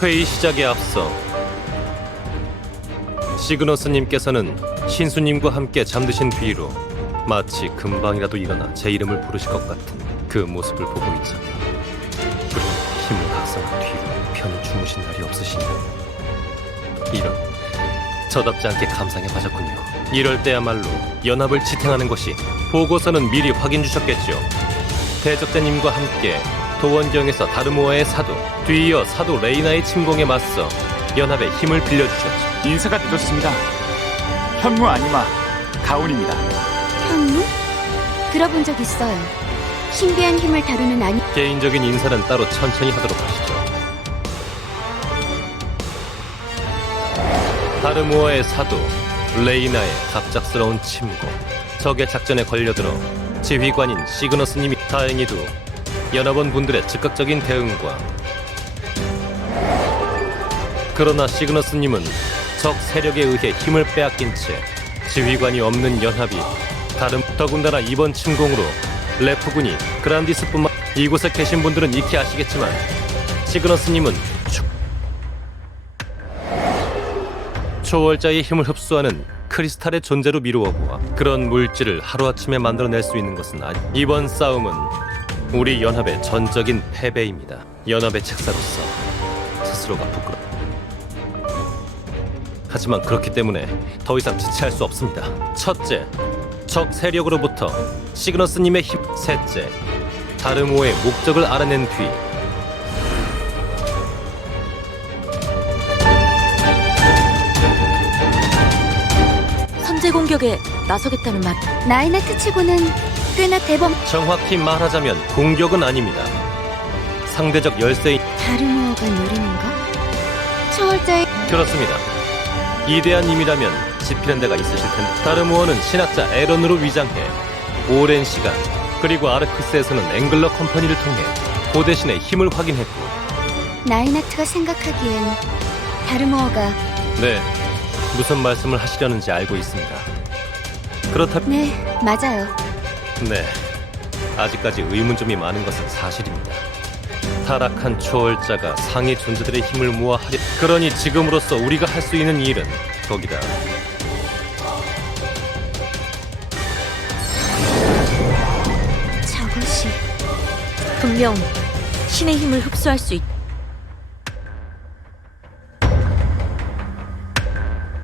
회의 시작에 앞서 시그너스님께서는 신수님과 함께 잠드신 뒤로 마치 금방이라도 일어나 제 이름을 부르실 것 같은 그 모습을 보고 있자며 우리는 힘을 각성한 뒤로 편히 주무신 날이 없으시니 이런 저답지 않게 감상에 빠졌군요. 이럴 때야말로 연합을 지탱하는 것이 보고서는 미리 확인 주셨겠죠. 대적자님과 함께 도원경에서 다르모아의 사도, 뒤이어 사도 레이나의 침공에 맞서 연합의 힘을 빌려주셨죠. 인사가 늦었습니다. 현무 아니마 가온입니다. 현무? 들어본 적 있어요. 신비한 힘을 다루는 아니... 개인적인 인사는 따로 천천히 하도록 하시죠. 다르모아의 사도, 레이나의 갑작스러운 침공, 적의 작전에 걸려들어 지휘관인 시그너스님이 다행히도 연합원 분들의 즉각적인 대응과 그러나 시그너스님은 적 세력에 의해 힘을 빼앗긴 채 지휘관이 없는 연합이 더군다나 이번 침공으로 레프군이 그란디스뿐만 이곳에 계신 분들은 익히 아시겠지만 시그너스님은 초월자의 힘을 흡수하는 크리스탈의 존재로 미루어 보아 그런 물질을 하루아침에 만들어낼 수 있는 것은 이번 싸움은 우리 연합의 전적인 패배입니다. 연합의 책사로서 스스로가 하지만 그렇기 때문에 더 이상 지체할 수 없습니다. 첫째, 적 세력으로부터 시그너스님의 힘. 셋째, 다르모의 목적을 알아낸 뒤 선제 공격에 나서겠다는 말. 나이나트 치고는 꽤나 대범... 정확히 말하자면 공격은 아닙니다. 상대적 열세인 다르모어가 노리는 거? 초월자의... 그렇습니다. 이대한 힘이라면 지피는 데가 있으실 텐데 다르모어는 신학자 에런으로 위장해 오랜 시간 그리고 아르크스에서는 앵글러 컴퍼니를 통해 고대신의 힘을 확인했고 나이나트가 생각하기엔 다르모어가... 네, 무슨 말씀을 하시려는지 알고 있습니다. 그렇다면 네, 맞아요. 네, 아직까지 의문점이 많은 것은 사실입니다. 타락한 초월자가 상위 존재들의 힘을 모아하려 그러니 지금으로서 우리가 할 수 있는 일은 거기다 저것이... 분명 신의 힘을 흡수할 수 있.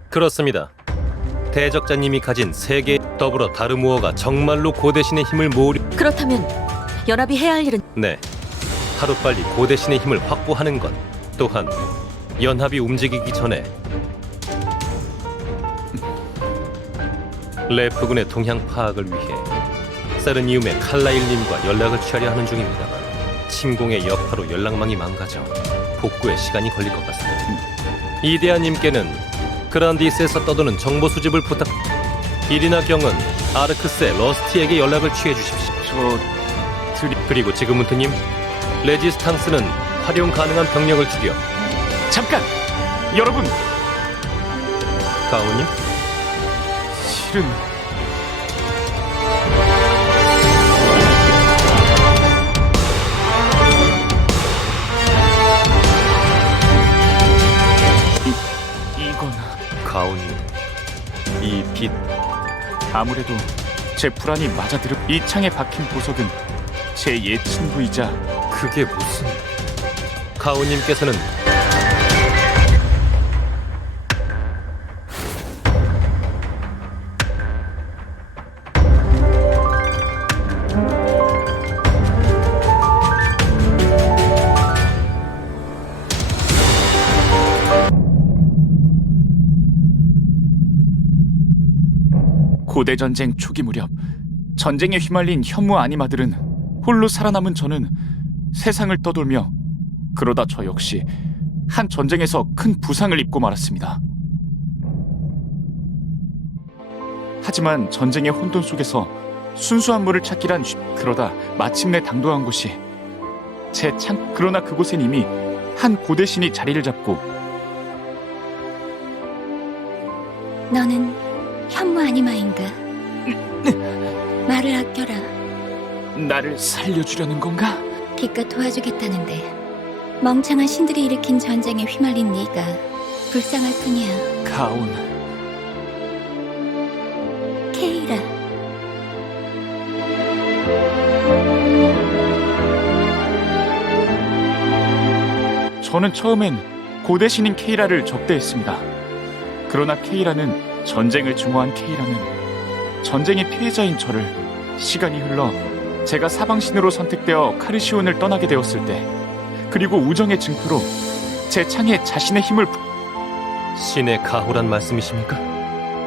그렇습니다. 대적자님이 가진 세계 더불어 다르모어가 정말로 고대신의 힘을 모으려 그렇다면 연합이 해야 할 일은 네, 하루빨리 고대신의 힘을 확보하는 것 또한 연합이 움직이기 전에 레프군의 동향 파악을 위해 세르니움의 칼라일님과 연락을 취하려 하는 중입니다만 침공의 여파로 연락망이 망가져 복구에 시간이 걸릴 것 같습니다. 이데아님께는 그란디스에서 떠도는 정보 수집을 부탁. 이리나 경은 아르크스의 러스티에게 연락을 취해 주십시오. 그리고 지금은트님, 레지스탕스는 활용 가능한 병력을 줄여. 잠깐! 여러분! 가오님? 실은... 이건... 가오님, 이 빛 아무래도 제 불안이 맞아들어 이 창에 박힌 보석은 제 옛 친구이자 그게 무슨... 가오님께서는 고대 전쟁 초기 무렵 전쟁에 휘말린 현무 아니마들은 홀로 살아남은 저는 세상을 떠돌며 그러다 저 역시 한 전쟁에서 큰 부상을 입고 말았습니다. 하지만 전쟁의 혼돈 속에서 순수한 물을 찾기란 그러다 마침내 당도한 곳이 제 창. 그러나 그곳엔 이미 한 고대신이 자리를 잡고 너는 현무 아니마인가? 말을 아껴라. 나를 살려주려는 건가? 기껏 도와주겠다는데 멍청한 신들이 일으킨 전쟁에 휘말린 네가 불쌍할 뿐이야. 가온. 케이라. 저는 처음엔 고대 신인 케이라를 적대했습니다. 그러나 케이라는 전쟁을 증오한 케이라는 전쟁의 피해자인 저를 시간이 흘러 제가 사방신으로 선택되어 카르시온을 떠나게 되었을 때 그리고 우정의 증표로 제 창에 자신의 힘을 신의 가호란 말씀이십니까?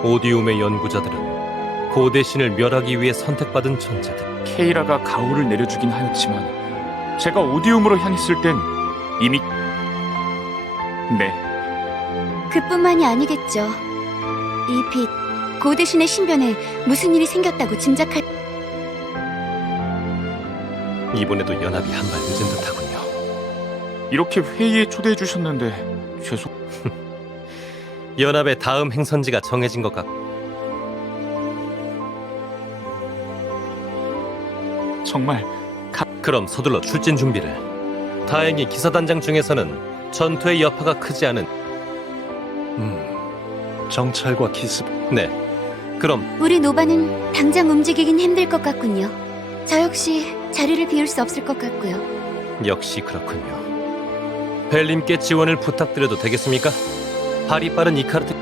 오디움의 연구자들은 고대 신을 멸하기 위해 선택받은 존재들. 케이라가 가호를 내려주긴 하였지만 제가 오디움으로 향했을 땐 이미 네, 그뿐만이 아니겠죠. 이 빛, 고대신의 신변에 무슨 일이 생겼다고 짐작할... 이번에도 연합이 한 발 늦은 듯하군요. 이렇게 회의에 초대해 주셨는데 죄송... 연합의 다음 행선지가 정해진 것 같고 정말 그럼 서둘러 출진 준비를. 다행히 기사단장 중에서는 전투의 여파가 크지 않은 정찰과 기습. 네. 그럼 우리 노바는 당장 움직이긴 힘들 것 같군요. 저 역시 자리를 비울 수 없을 것 같고요. 역시 그렇군요. 벨님께 지원을 부탁드려도 되겠습니까? 발이 빠른 이카르트.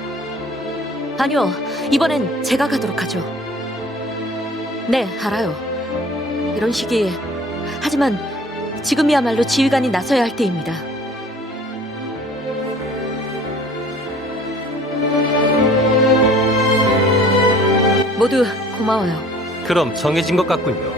아니요, 이번엔 제가 가도록 하죠. 네, 알아요. 이런 시기에. 하지만 지금이야말로 지휘관이 나서야 할 때입니다. 모두 고마워요. 그럼 정해진 것 같군요.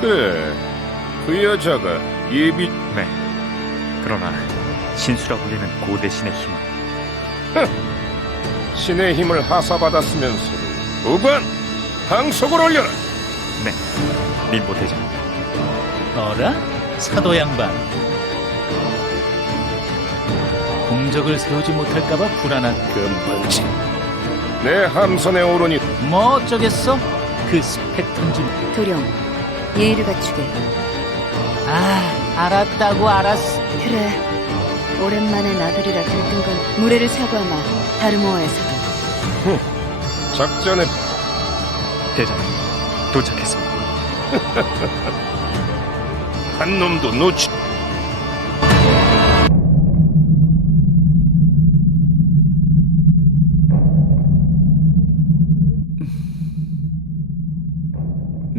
그래, 그 여자가 예비... 네. 그러나 신수라 불리는 고대 신의 힘 신의 힘을 하사받았으면서 우관! 항속을 올려라! 네, 림보 대장. 어라? 사도 양반. 공적을 세우지 못할까봐 불안한 금방지 내 함선에 오르니 뭐 어쩌겠어? 그 스펙턴진. 도령, 예의를 갖추게. 아, 알았다고 알았어. 그래, 오랜만에 나들이라 들뜬 건 무례를 사과하마. 다르모아에서도. 작전에 대장, 도착했습니다. 한 놈도 놓치...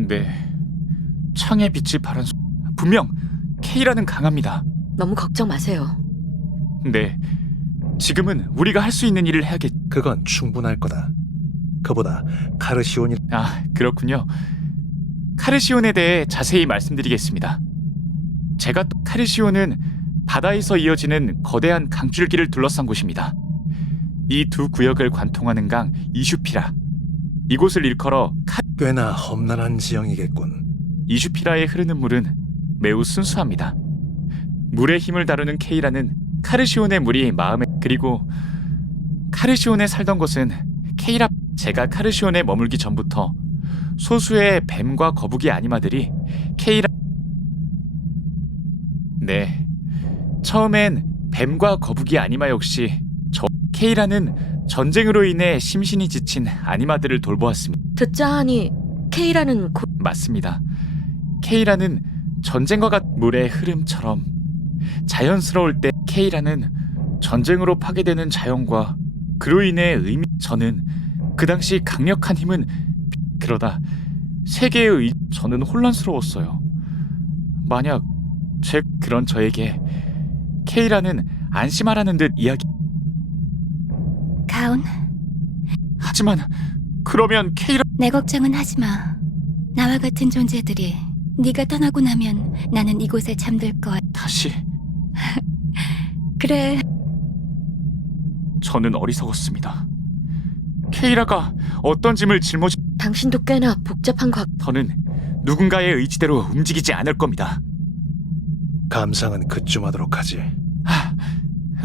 네, 창에 빛이 바란 분명 K라는 강합니다. 너무 걱정 마세요. 네, 지금은 우리가 할 수 있는 일을 해야겠... 그건 충분할 거다. 그보다 카르시온이 아, 그렇군요. 카르시온에 대해 자세히 말씀드리겠습니다. 제가 또 카르시온은 바다에서 이어지는 거대한 강줄기를 둘러싼 곳입니다. 이 두 구역을 관통하는 강 이슈피라. 이곳을 일컬어 꽤나 험난한 지형이겠군. 이슈피라에 흐르는 물은 매우 순수합니다. 물의 힘을 다루는 케이라는 카르시온의 물이 마음에... 그리고 카르시온에 살던 곳은 케이라... 제가 카르시온에 머물기 전부터 소수의 뱀과 거북이 아니마들이 케이라... 네, 처음엔 뱀과 거북이 아니마 역시 케이라는 전쟁으로 인해 심신이 지친 아니마들을 돌보았습니다. 듣자 하니 K라는 맞습니다. 케이라는 전쟁과 같은 물의 흐름처럼 자연스러울 때 케이라는 전쟁으로 파괴되는 자연과 그로 인해 저는 그 당시 강력한 힘은 그러다 세계의 저는 혼란스러웠어요. 만약 그런 저에게 케이라는 안심하라는 듯 이야기... 가온, 하지만 그러면 케이라... 내 걱정은 하지 마. 나와 같은 존재들이 네가 떠나고 나면 나는 이곳에 잠들 거야. 다시 그래, 저는 어리석었습니다. 케이라가 어떤 짐을 짊어지 당신도 꽤나 복잡한 과... 더는 누군가의 의지대로 움직이지 않을 겁니다. 감상은 그쯤 하도록 하지.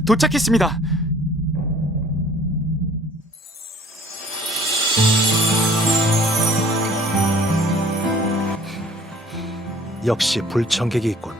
도착했습니다. 역시 불청객이 있군.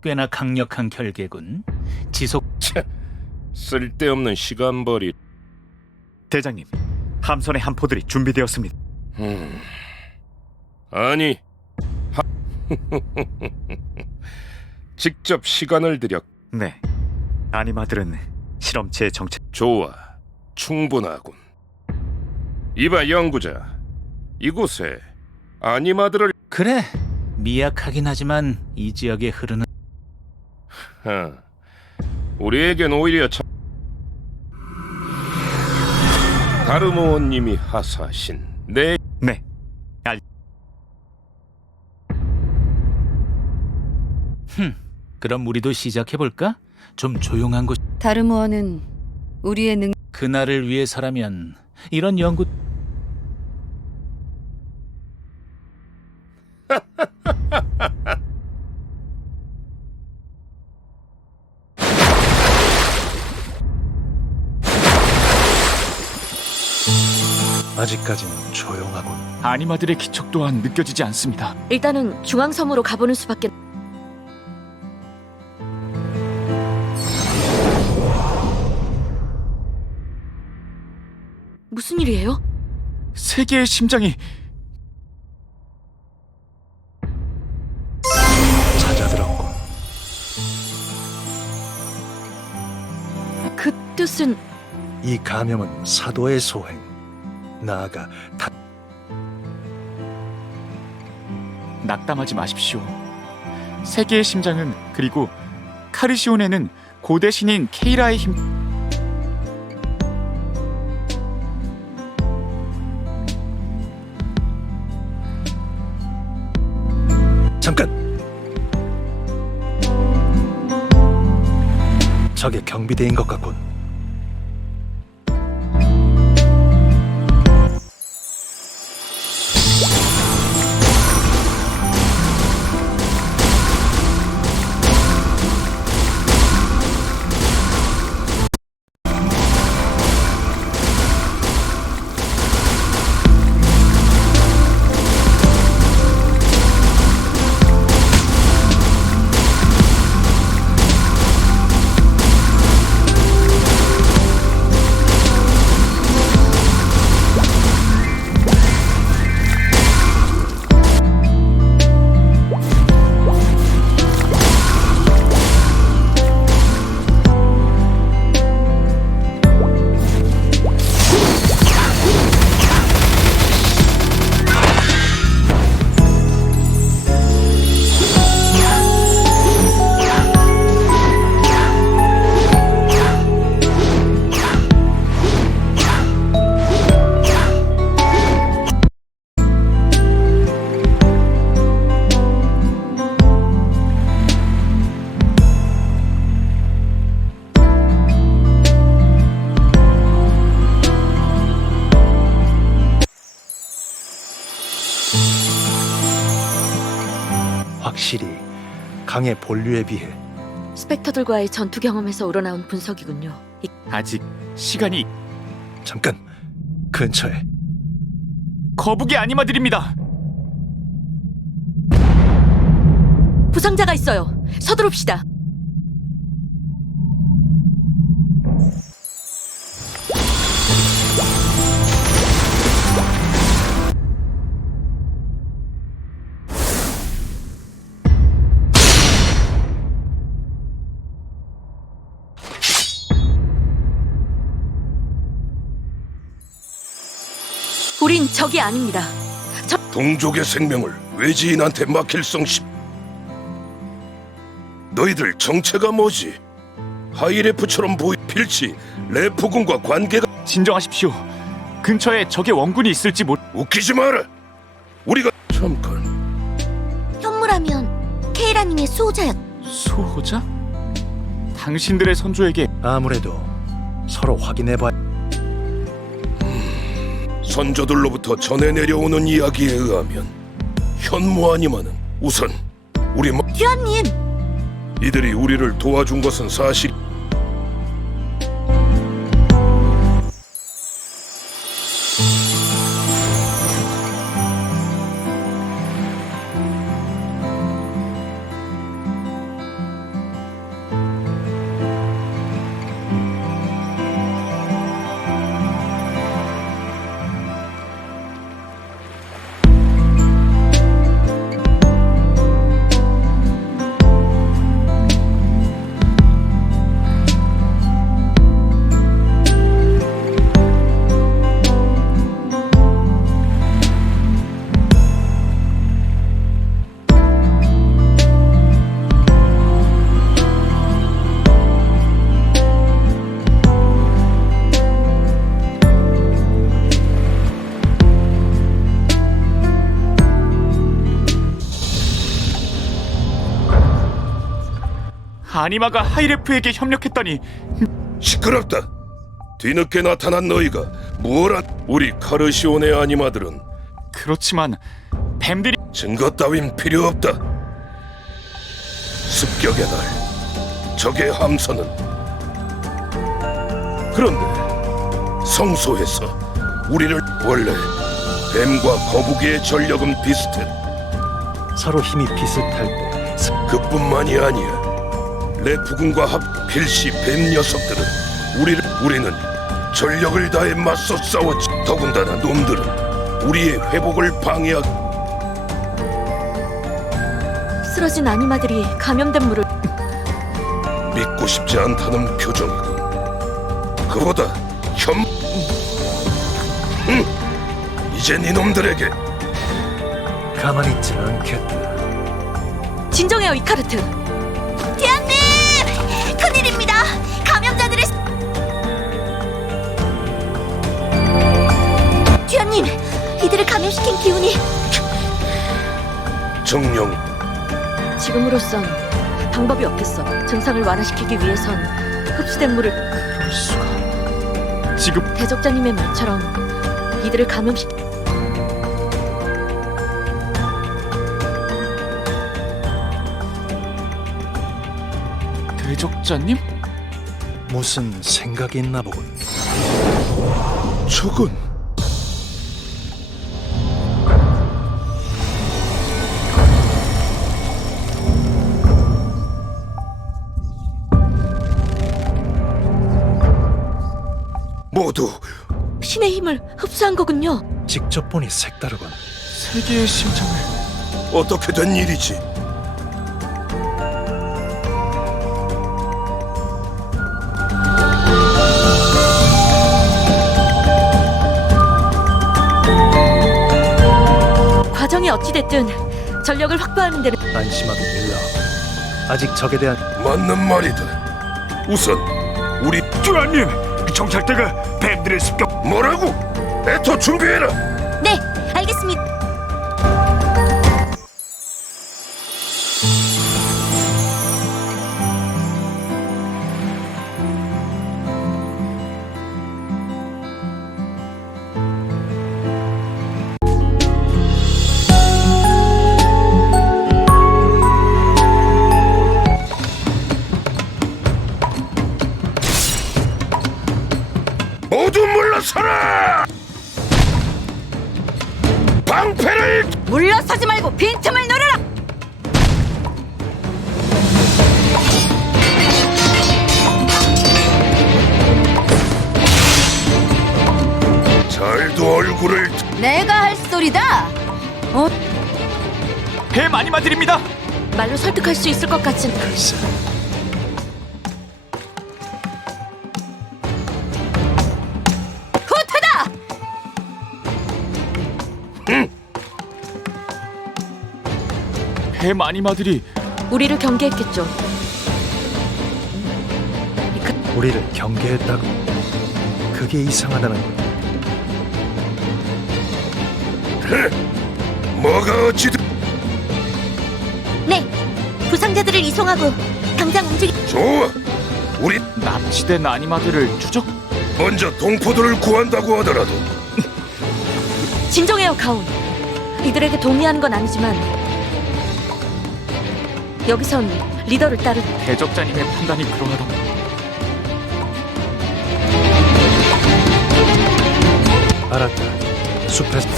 꽤나 강력한 결계군. 지속 쓸데없는 시간벌이. 대장님, 함선의 함포들이 준비되었습니다. 아니, 직접 시간을 들여. 네, 아니마들은 실험체의 정체... 좋아, 충분하군. 이봐 연구자, 이곳에 아니마들을... 그래, 미약하긴 하지만 이 지역에 흐르는 우리에겐 오히려 다르모어님이 하사하신 내... 네, 그럼 우리도 시작해볼까? 좀 조용한 곳. 다르모어는 우리의 그날을 위해서라면 이런 연구... 아직까지는 조용하군. 아니마들의 기척 또한 느껴지지 않습니다. 일단은 중앙섬으로 가보는 수밖에... 무슨 일이에요? 세계의 심장이... 찾아들었군. 그 뜻은... 이 감염은 사도의 소행, 나아가 낙담하지 마십시오. 세계의 심장은, 그리고 카르시온에는 고대 신인 케이라의 힘... 잠깐! 저게 경비대인 것 같군. 확실히 강의 본류에 비해 스펙터들과의 전투 경험에서 우러나온 분석이군요. 아직 시간이 잠깐 근처에 거북이 아니마들입니다. 부상자가 있어요. 서두릅시다. 우린 적이 아닙니다. 동족의 생명을 외지인한테 맡길 성심. 너희들 정체가 뭐지? 하이레프처럼 보이 필치 레프군과 관계가 진정하십시오. 근처에 적의 원군이 있을지 웃기지 마라. 우리가 잠깐 현무라면 케이라님의 수호자였. 수호자? 당신들의 선조에게 아무래도 서로 확인해봐. 선조들로부터 전해 내려오는 이야기에 의하면 현무 아니마는 우선 우리 듀안님! 이들이 우리를 도와준 것은 사실. 아니마가 하이레프에게 협력했다니. 시끄럽다. 뒤늦게 나타난 너희가 뭐라? 우리 카르시온의 아니마들은 그렇지만 뱀들이 증거 따윈 필요 없다. 습격의 날 적의 함선은 그런데 성소에서 우리를 원래 뱀과 거북이의 전력은 비슷해. 서로 힘이 비슷할 때 그뿐만이 아니야. 레프군과 합 필시 뱀 녀석들은 우리는 전력을 다해 맞서 싸웠지. 더군다나 놈들은 우리의 회복을 방해하. 쓰러진 아니마들이 감염된 물을 믿고 싶지 않다는 표정이군. 그보다 이제 이놈들에게 가만히 있지는 않겠다. 진정해요, 이카르트. 듀안님! 큰일입니다! 감염자들의... 듀안님! 이들을 감염시킨 기운이... 정령 지금으로선 방법이 없겠어. 증상을 완화시키기 위해선 흡수된 물을 그럴 수가. 지금 대적자님의 말처럼 이들을 감염시키... 대적자님? 무슨 생각이 있나 보군. 저건 모두 신의 힘을 흡수한 거군요. 직접 보니 색다르군. 세계의 심장을 어떻게 된 일이지? 과정이 어찌됐든 전력을 확보하는 데는 안심하고 일러. 아직 적에 대한 맞는 말이다. 우선 우리 듀안님, 정찰대가 뱀들의 습격. 뭐라고? 에터 준비해라. 네! 알겠습니다! 모두 물러서라! 방패를 물러서지 말고 빈틈을 노려라. 잘도 얼굴을 내가 할 소리다. 배 많이 마드립니다. 말로 설득할 수 있을 것 같진. 글쎄, 후퇴다. 배 많이 마들이 우리를 경계했겠죠. 우리를 경계했다고. 그게 이상하다는 거야. 뭐가 어찌든 네, 부상자들을 이송하고 당장 움직이. 좋아. 우리 납치된 아니마들을 추적. 먼저 동포들을 구한다고 하더라도 진정해요, 가온. 이들에게 동의하는 건 아니지만 여기선 리더를 따르. 대적자님의 판단이 그러하다. 알았다. 숲에서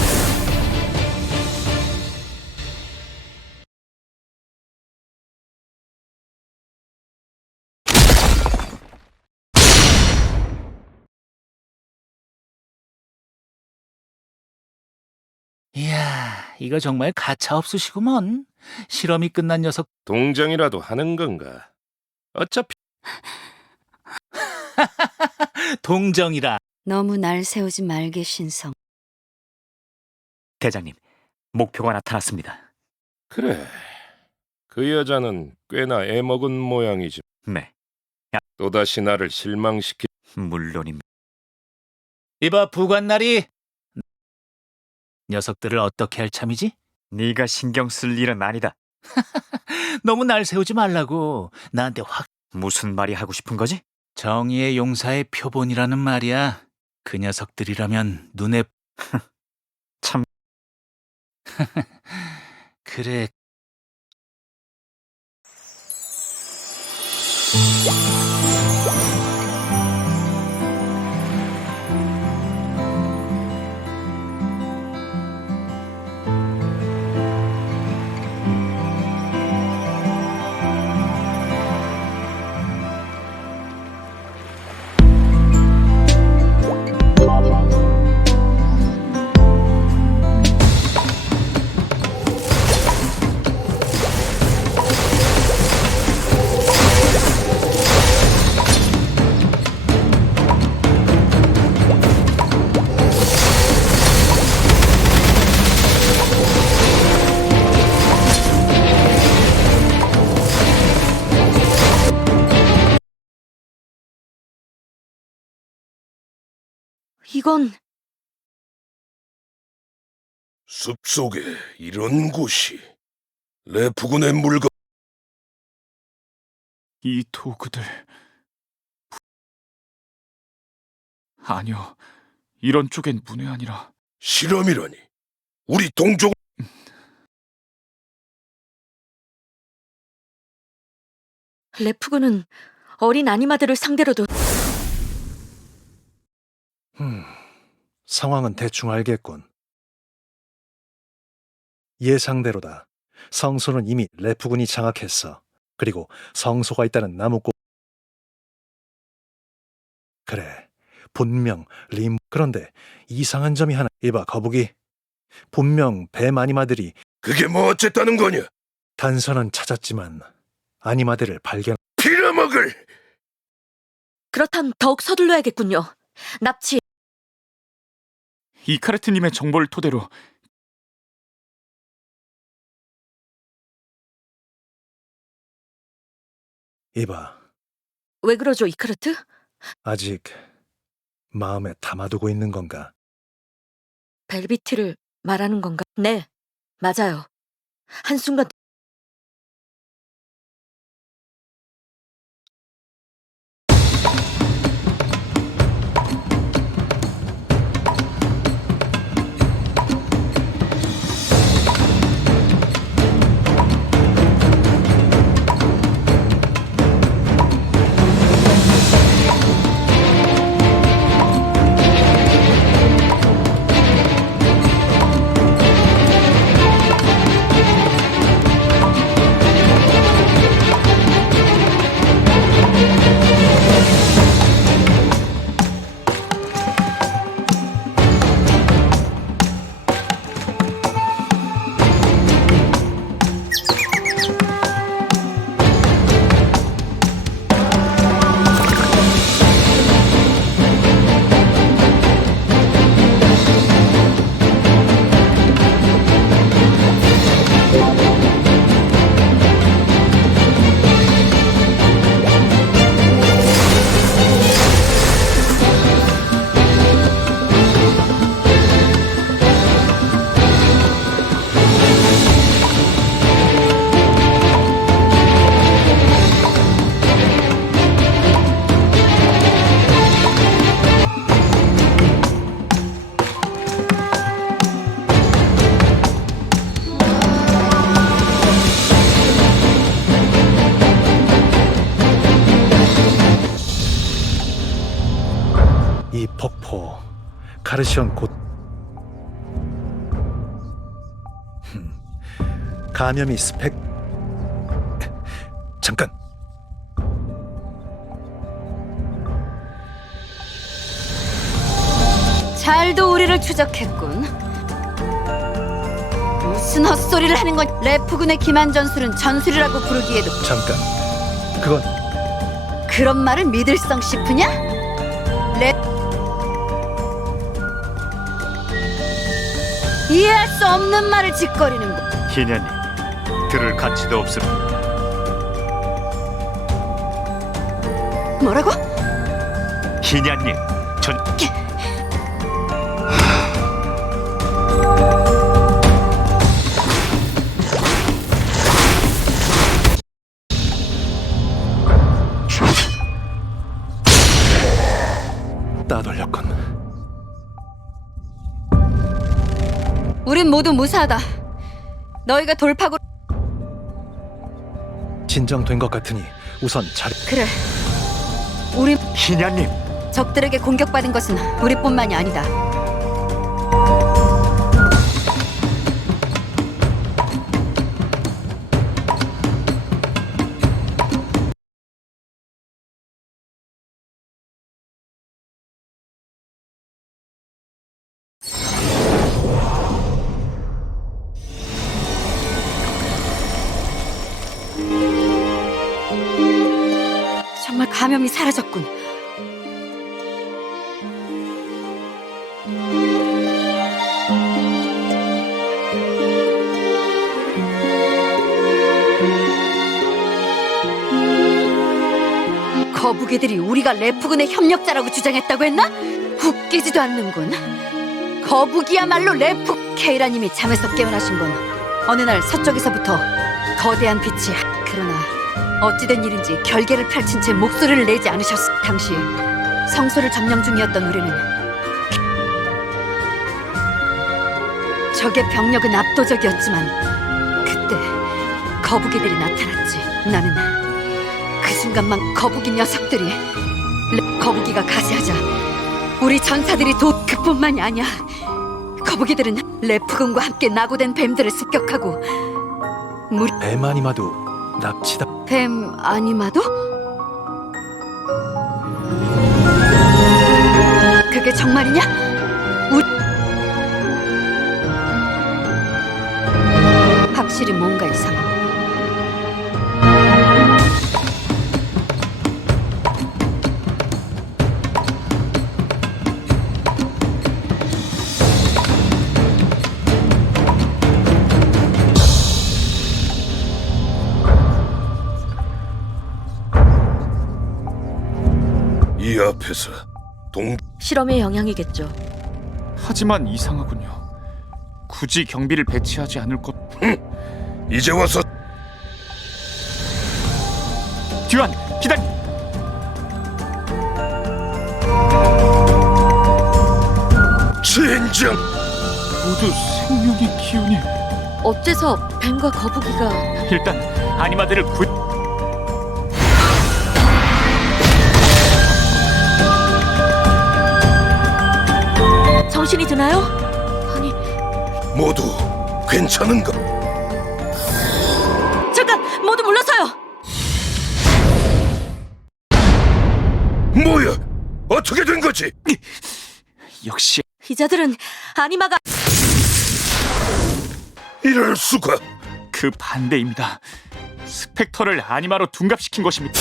이야, 이거 정말 가차없으시구먼. 실험이 끝난 녀석 동정이라도 하는 건가? 어차피 동정이라. 너무 날 세우지 말게 신성. 대장님, 목표가 나타났습니다. 그래. 그 여자는 꽤나 애먹은 모양이지. 네, 또다시 나를 실망시키. 물론입니다. 이봐, 부관나리. 녀석들을 어떻게 할 참이지? 네가 신경 쓸 일은 아니다. 너무 날 세우지 말라고. 나한테 확. 무슨 말이 하고 싶은 거지? 정의의 용사의 표본이라는 말이야. 그 녀석들이라면 눈에 참. 그래. 이건 숲속에 이런 곳이. 레프군의 물건. 이 도구들. 아니요, 이런 쪽엔 문외한이라. 실험이라니. 우리 동족 레프군은 어린 아니마들을 상대로도. 상황은 대충 알겠군. 예상대로다. 성소는 이미 레프군이 장악했어. 그리고 성소가 있다는 나무꽃. 그래, 분명 림. 그런데 이상한 점이 하나. 이봐, 거북이. 분명 뱀 아니마들이 그게 뭐 어쨌다는 거냐? 단서는 찾았지만 아니마들을 발견. 빌어먹을. 그렇다면 더욱 서둘러야겠군요. 납치. 이카르트님의 정보를 토대로 이봐, 왜 그러죠, 이카르트? 아직 마음에 담아두고 있는 건가? 벨비티를 말하는 건가? 네, 맞아요. 한순간 이 폭포 가르시온 곧 감염이 스펙 잠깐 잘도 우리를 추적했군. 무슨 헛소리를 하는 건 레프군의 기만 전술은 전술이라고 부르기에도 잠깐 그건 그런 말을 믿을성 싶으냐? 이해할 수 없는 말을 짓거리는군. 희년님, 들을 가치도 없습니다. 뭐라고? 희년님, 전 따돌렸군. 우린 모두 무사하다. 너희가 돌파구 진정된 것 같으니 우선 자리 그래. 우리 희년님, 적들에게 공격받은 것은 우리뿐만이 아니다. 정말 감염이 사라졌군. 거북이들이 우리가 레프군의 협력자라고 주장했다고 했나? 웃기지도 않는군. 거북이야말로 레프. 케이라님이 잠에서 깨어나신 건 어느 날 서쪽에서부터 거대한 빛이. 그러나 어찌된 일인지 결계를 펼친 채 목소리를 내지 않으셨어. 당시 성소를 점령 중이었던 우리는 적의 병력은 압도적이었지만 그때 거북이들이 나타났지. 나는 그 순간만 거북이 녀석들이 거북이가 가세하자 우리 전사들이 그뿐만이 아니야. 거북이들은 레프군과 함께 낙오된 뱀들을 습격하고 뱀 아니마도 납치다. 뱀 아니마도? 그게 정말이냐? 확실히 뭔가 이상하네. 이 앞에서 실험의 영향이겠죠. 하지만 이상하군요. 굳이 경비를 배치하지 않을 것. 이제 와서 듀안, 기다려. 진정. 모두 생명의 기운이. 어째서 뱀과 거북이가 일단 아니마들을 정신이 드나요? 아니, 모두 괜찮은가? 잠깐! 모두 물러서요! 뭐야? 어떻게 된 거지? 역시 이자들은 아니마가 이럴 수가. 그 반대입니다. 스펙터를 아니마로 둔갑시킨 것입니다.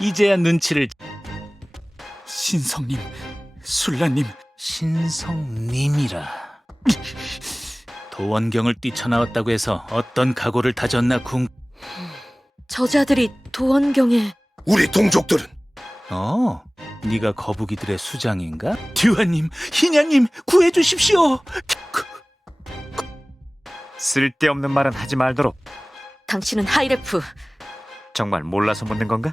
이제야 눈치를. 신성님, 술라님, 신성님이라. 도원경을 뛰쳐나왔다고 해서 어떤 각오를 다졌나 저자들이 도원경에 우리 동족들은 네가 거북이들의 수장인가? 듀아님, 희냐님, 구해주십시오. 쓸데없는 말은 하지 말도록. 당신은 하이레프. 정말 몰라서 묻는 건가?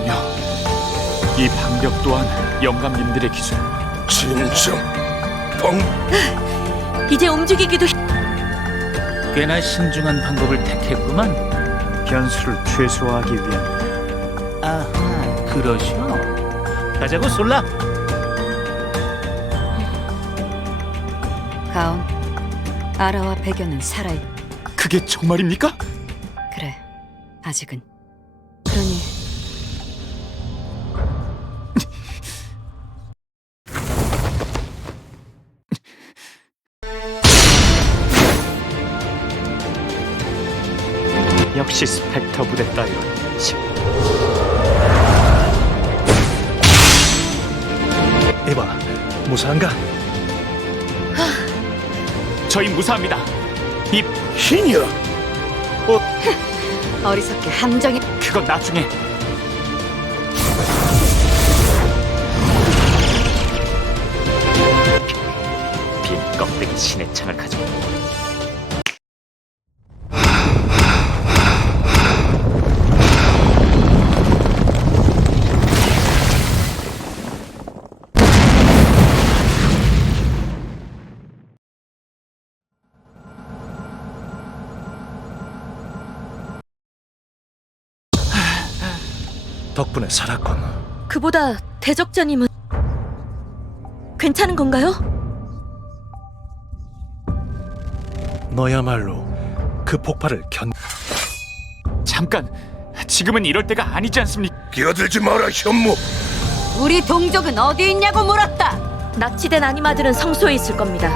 그렇군요. 이 방벽 또한 영감님들의 기술. 진정 방 이제 움직이기도 꽤나 신중한 방법을 택했구만. 변수를 최소화하기 위한 아하, 그러시오. 가자고 솔라. 가온, 아라와 백연은 살아있. 그게 정말입니까? 그래, 아직은. 그러니 역시 스펙터 부대 따위로 이봐, 무사한가? 저희 무사합니다. 이 희냐? 어리석게 함정이 그건 나중에. 빈 껍데기 신의 창을 가지고 덕분에 살았군. 그보다 대적자님은 괜찮은 건가요? 너야말로 그 폭발을 견... 잠깐. 지금은 이럴 때가 아니지 않습니까? 끼어들지 마라 현무. 우리 동족은 어디 있냐고 물었다. 납치된 아니마들은 성소에 있을 겁니다.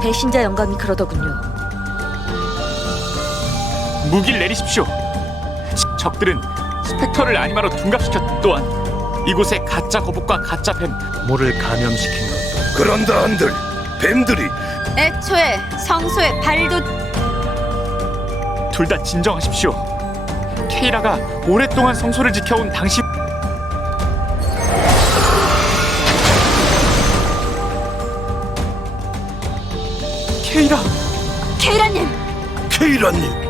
배신자 영감이 그러더군요. 무기를 내리십시오. 적들은 스펙터를 아니마로 둔갑시켰. 또한 이곳에 가짜 거북과 가짜 뱀. 모를 감염시킨 것도 그런다 한들 뱀들이 애초에 성소에 발도 둘 다 진정하십시오. 케이라가 오랫동안 성소를 지켜온 당신. 케이라. 케이라님. 케이라님.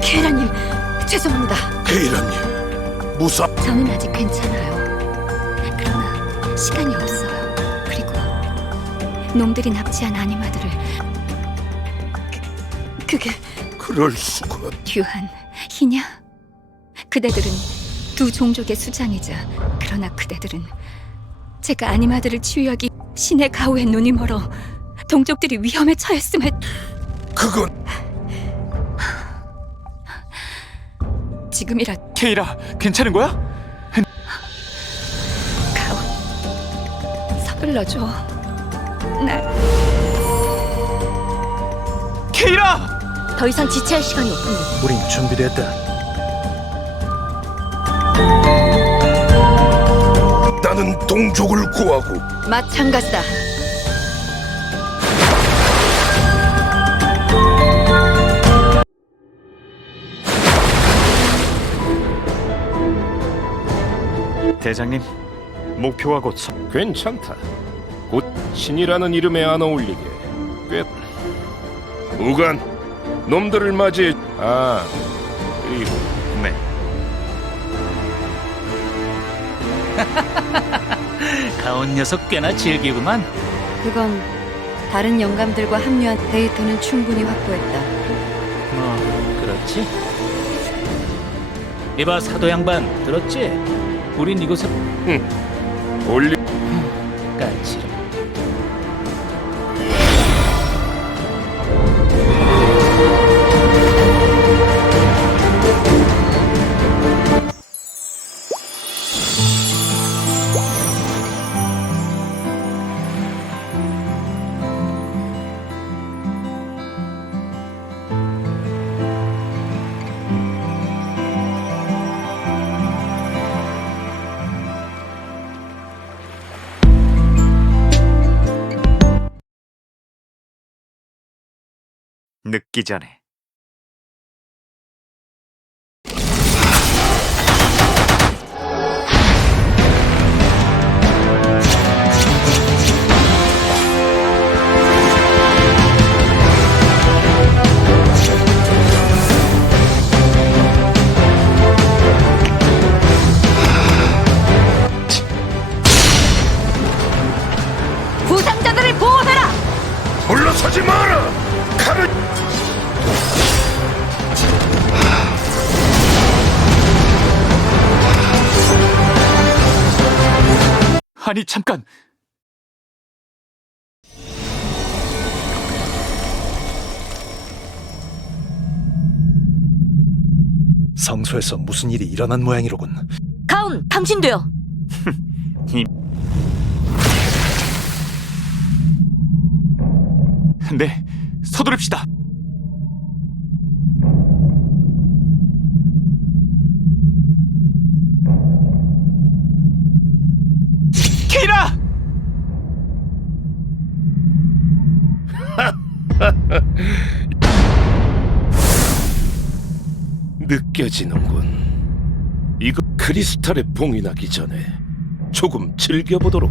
케이라님, 죄송합니다. 케이라님 무사. 저는 아직 괜찮아요. 그러나 시간이 없어요. 그리고 놈들이 납치한 아니마들을 그게 그럴 수가. 듀한, 희냐? 그대들은 두 종족의 수장이자 그러나 그대들은 제가 아니마들을 치유하기 신의 가호에 눈이 멀어 동족들이 위험에 처했음에 그건 지금이라 케이라, 괜찮은 거야? 가온 서둘러줘. 날 케이라! 더 이상 지체할 시간이 없군요. 우린 준비됐다. 나는 동족을 구하고 마찬가지다. 대장님, 목표가 곧 괜찮다. 곧 신이라는 이름에 안 어울리게 꽤 우간 놈들을 맞이해. 그리고 네. 가온 녀석 꽤나 즐기구만. 그건 다른 영감들과 합류한 데이터는 충분히 확보했다. 뭐 그렇지. 이봐 사도 양반 들었지? 우린 이곳에 올리 까칠해. 늦기 전에. 부상자들을 보호해라! 물러서지 마라. 칼을 아니 잠깐. 성소에서 무슨 일이 일어난 모양이로군. 가운, 당신도요. 네, 서두릅시다. 케이라! 느껴지는군. 이거 크리스탈에 봉이 나기 전에 조금 즐겨보도록.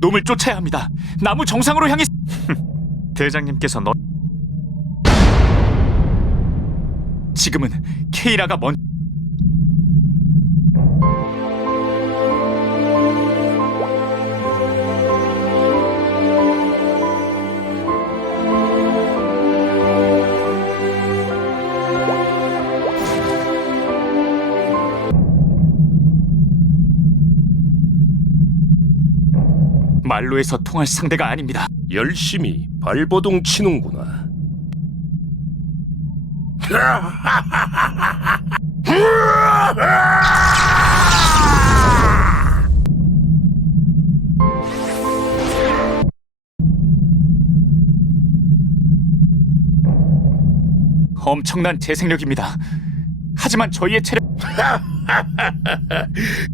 놈을 쫓아야 합니다. 나무 정상으로 향해. 대장님께서 너 지금은 케이라가 먼. 말로에서 통할 상대가 아닙니다. 열심히 발버둥 치는구나. 엄청난 재생력입니다. 하지만 저희의 체력.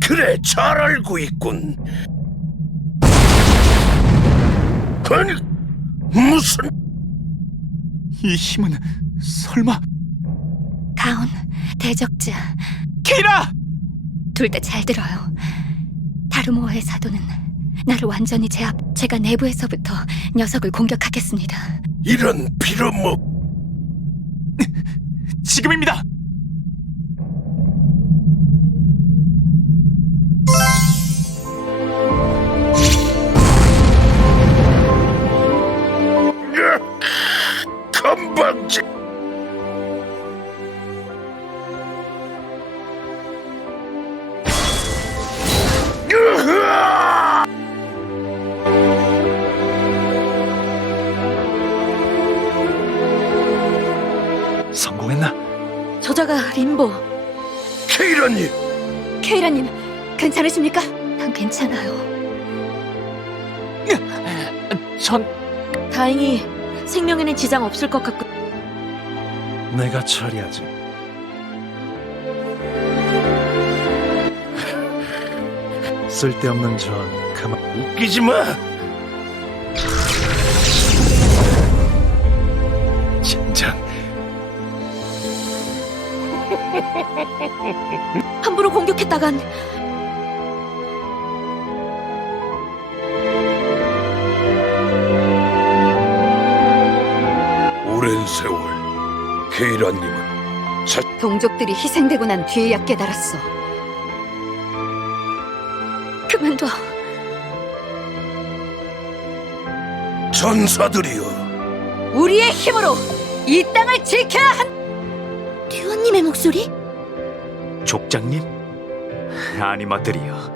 그래, 잘 알고 있군. 아니, 무슨... 이 힘은 설마... 가온, 대적자, 케이라! 둘 다 잘 들어요. 다루모아의 사도는 나를 완전히 제압. 제가 내부에서부터 녀석을 공격하겠습니다. 이런 빌어먹... 지금입니다! 건방지... 성공했나? 저자가 림보. 케이라님! 케이라님, 괜찮으십니까? 난 괜찮아요. 전... 다행히 생명에는 지장 없을 것 같고. 내가 처리하지. 쓸데없는 전 그만. 웃기지 마! 진작 함부로 공격했다간 오랜 세월 케이라님은 동족들이 희생되고 난 뒤에야 깨달았어. 그만둬. 전사들이여, 우리의 힘으로 이 땅을 지켜야 한... 듀원님의 목소리? 족장님? 아니마들이여.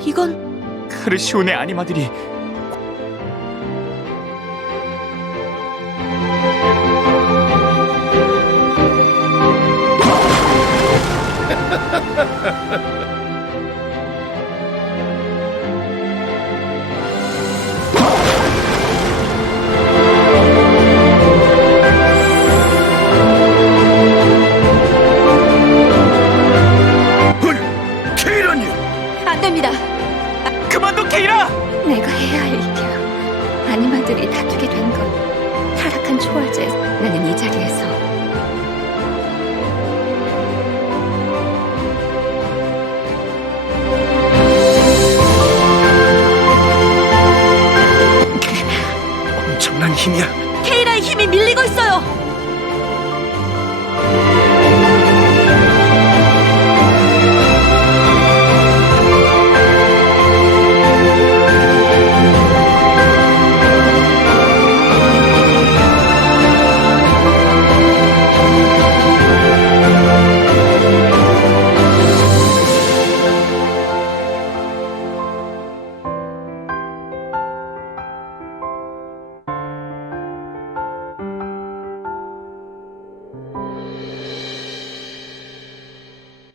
이건 카르시온의 아니마들이 케이라님! 안 됩니다. 그만둬 케이라! 내가 해야 할 일이야. 아니마들이 다투게 된 건 타락한 초월자에 나는 이 자리에서 엄청난 힘이야. 케이라의 힘이 밀리고 있어요.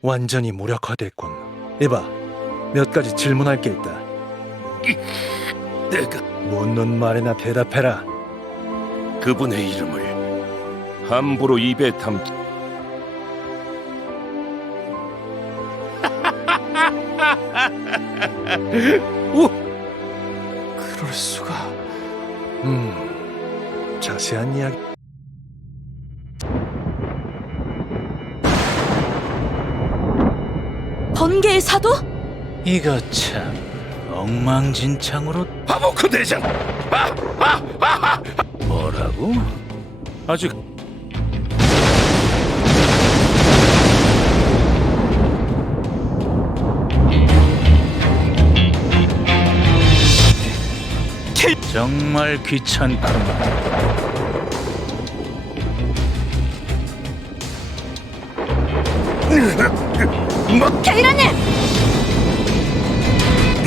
완전히 무력화됐군. 에바, 몇 가지 질문할 게 있다. 내가 묻는 말에나 대답해라. 그분의 이름을 함부로 입에 담. 그럴 수가. 자세한 이야기. 번개의 사도? 이거 참 엉망진창으로. 하보크 대장. 뭐라고? 아직 정말 귀찮구만. 케이라님!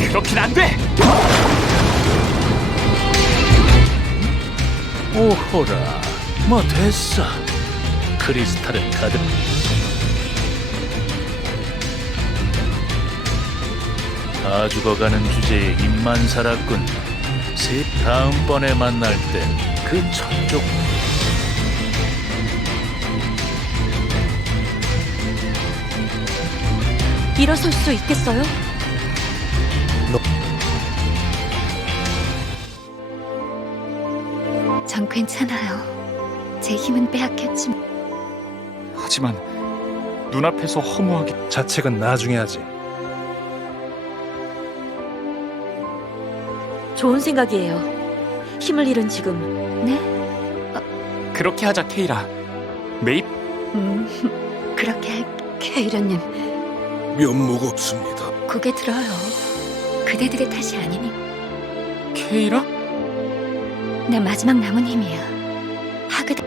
그렇긴 안 돼. 오호라, 뭐 됐어. 크리스탈은 가득. 다 죽어가는 주제에 입만 살았군. 다음번에 만날 땐 그 저쪽. 일어설 수 있겠어요? 전 괜찮아요. 제 힘은 빼앗겼지만 하지만 눈앞에서 허무하게. 자책은 나중에 하지. 좋은 생각이에요. 힘을 잃은 지금 네? 그렇게 하자, 케이라. 메이. 그렇게 할 케이라님, 면목 없습니다. 고개 들어요. 그대들의 탓이 아니니. 케이라? 내 마지막 남은 힘이야. 하그다.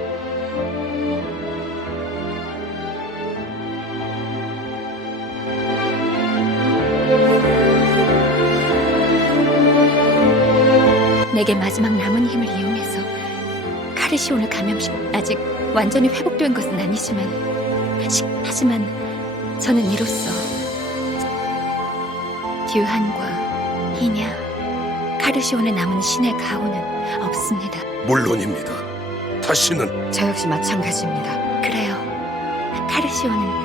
내게 마지막 남은 힘을 이용해서 카르시온을 감염시. 아직 완전히 회복된 것은 아니지만 하지만 저는 이로써 듀한과 희냐, 카르시온에 남은 신의 가호는 없습니다. 물론입니다. 다시는 저 역시 마찬가지입니다. 그래요. 카르시온은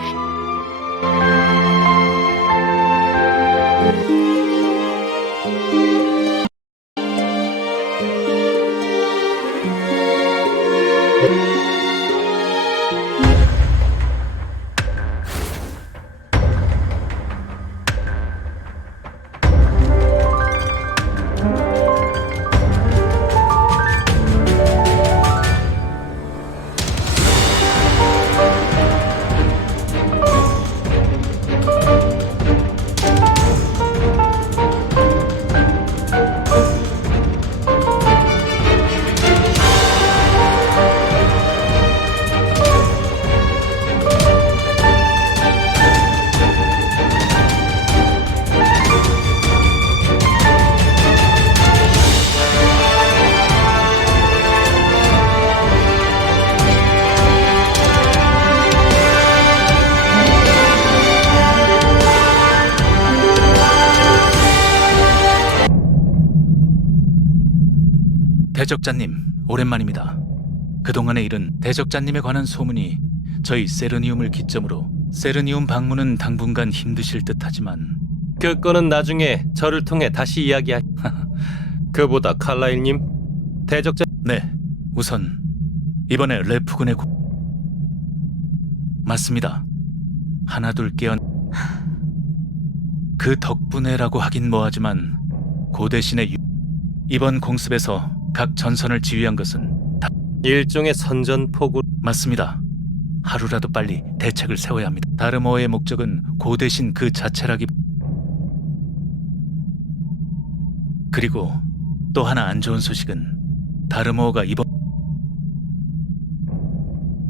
대적자님, 오랜만입니다. 그동안의 일은 대적자님에 관한 소문이 저희 세르니움을 기점으로 세르니움 방문은 당분간 힘드실 듯하지만 그 건은 나중에 저를 통해 다시 이야기할. 그보다 칼라일님, 대적자 네, 우선 이번에 레프군의 맞습니다. 하나둘 깨어 그 덕분에라고 하긴 뭐하지만 고대신의 이번 공습에서 각 전선을 지휘한 것은 일종의 선전포고. 맞습니다. 하루라도 빨리 대책을 세워야 합니다. 다르모어의 목적은 고대신 그 자체라기. 그리고 또 하나 안 좋은 소식은 다르모어가 이번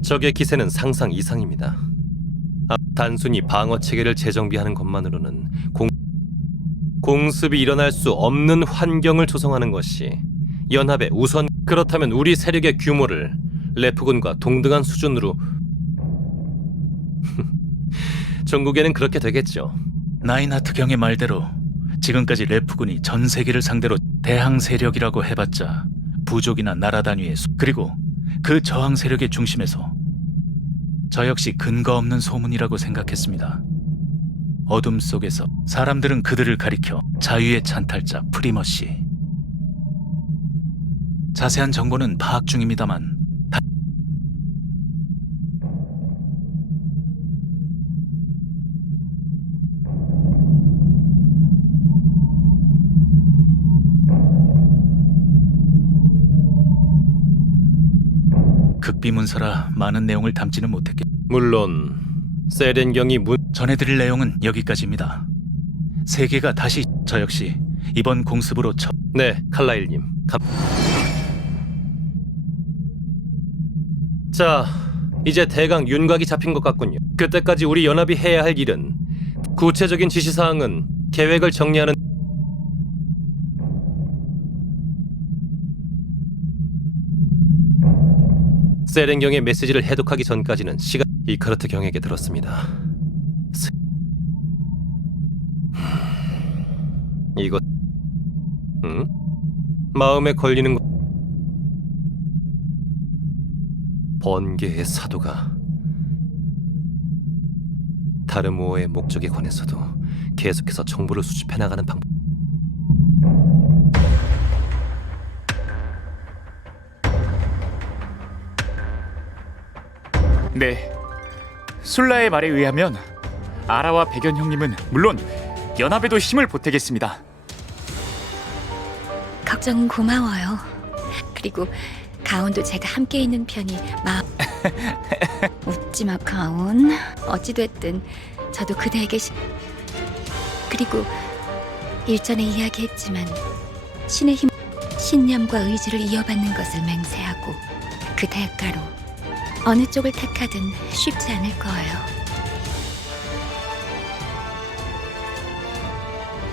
적의 기세는 상상 이상입니다. 단순히 방어 체계를 재정비하는 것만으로는 공습이 일어날 수 없는 환경을 조성하는 것이 연합의 우선. 그렇다면 우리 세력의 규모를 레프군과 동등한 수준으로 전국에는 그렇게 되겠죠. 나인하트 경의 말대로 지금까지 레프군이 전 세계를 상대로 대항 세력이라고 해봤자 부족이나 나라 단위의 그리고 그 저항 세력의 중심에서 저 역시 근거 없는 소문이라고 생각했습니다. 어둠 속에서 사람들은 그들을 가리켜 자유의 찬탈자 프리머시. 자세한 정보는 파악 중입니다만 극비문서라 많은 내용을 담지는 못했겠. 물론 세렌경이 전해드릴 내용은 여기까지입니다. 세계가 다시 저 역시 이번 공습으로 네, 칼라일님. 자, 이제 대강 윤곽이 잡힌 것 같군요. 그때까지 우리 연합이 해야 할 일은 구체적인 지시사항은 계획을 정리하는. 세렌경의 메시지를 해독하기 전까지는 이카르트 경에게 들었습니다. 이것, 마음에 걸리는 것. 번개의 사도가 다르모어의 목적에 관해서도 계속해서 정보를 수집해 나가는 방법. 네, 술라의 말에 의하면 아라와 백연 형님은 물론 연합에도 힘을 보태겠습니다. 걱정 고마워요. 그리고 가온도 제가 함께 있는 편이 웃지마 가온. 어찌됐든 저도 그대에게 그리고 일전에 이야기했지만 신의 힘, 신념과 의지를 이어받는 것을 맹세하고 그 대가로 어느 쪽을 택하든 쉽지 않을 거예요.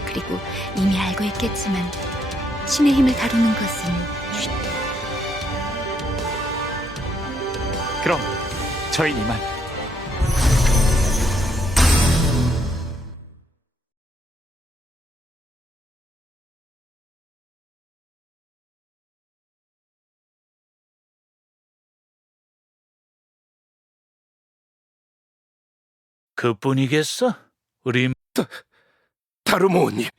그리고 이미 알고 있겠지만 신의 힘을 다루는 것은 그럼 저희 이만. 그뿐이겠어? 우리 다르모어님,